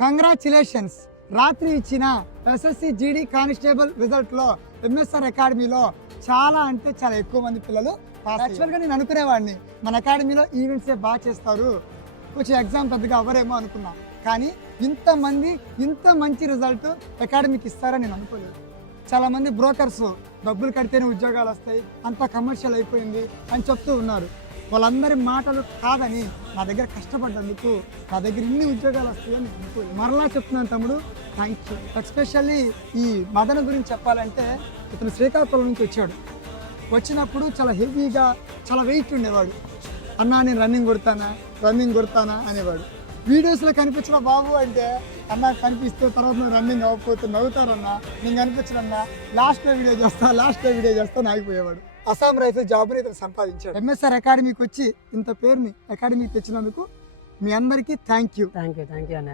Congratulations. రాత్రి ఇచ్చిన SSC GD constable రిజల్ట్లో MSR అకాడమీలో చాలా అంటే చాలా ఎక్కువ మంది పిల్లలు పాస్. యాక్చువల్గా నేను అనుకునేవాడిని మన అకాడమీలో ఈవెంట్సే బాగా చేస్తారు, కొంచెం ఎగ్జామ్ పెద్దగా అవ్వరేమో అనుకున్నా. కానీ ఇంతమంది ఇంత మంచి రిజల్ట్ అకాడమీకి ఇస్తారని నేను అనుకోలేదు. చాలామంది బ్రోకర్స్ డబ్బులు కడితేనే ఉద్యోగాలు వస్తాయి, అంత కమర్షియల్ అయిపోయింది అని చెప్తూ ఉన్నారు. వాళ్ళందరి మాటలు కాదని నా దగ్గర కష్టపడ్డందుకు నా దగ్గర ఇన్ని ఉద్యోగాలు వస్తాయని అనుకోలేదు. మరలా చెప్తున్నాను తమ్ముడు, థ్యాంక్ యూ. ఎస్పెషల్లీ ఈ మదన గురించి చెప్పాలంటే, ఇతను శ్రీకాకుళం నుంచి వచ్చాడు. వచ్చినప్పుడు చాలా హెవీగా చాలా వెయిట్ ఉండేవాడు. అన్నా నేను రన్నింగ్ కొడతానా అనేవాడు. వీడియోస్లో కనిపించిన బాబు అంటే, అన్న కనిపిస్తే తర్వాత నువ్వు రన్నింగ్ అవ్వకపోతే నవ్వుతారన్నా, నేను కనిపించడన్నా లాస్ట్లో వీడియో చేస్తా ఆగిపోయేవాడు. అస్సాం రైఫిల్ జాబ్ని ఇతను సంపాదించాడు. ఎంఎస్ఆర్ అకాడమీకి వచ్చి ఇంత పేరుని అకాడమీకి తెచ్చినందుకు మీ అందరికీ థ్యాంక్ యూ అన్న.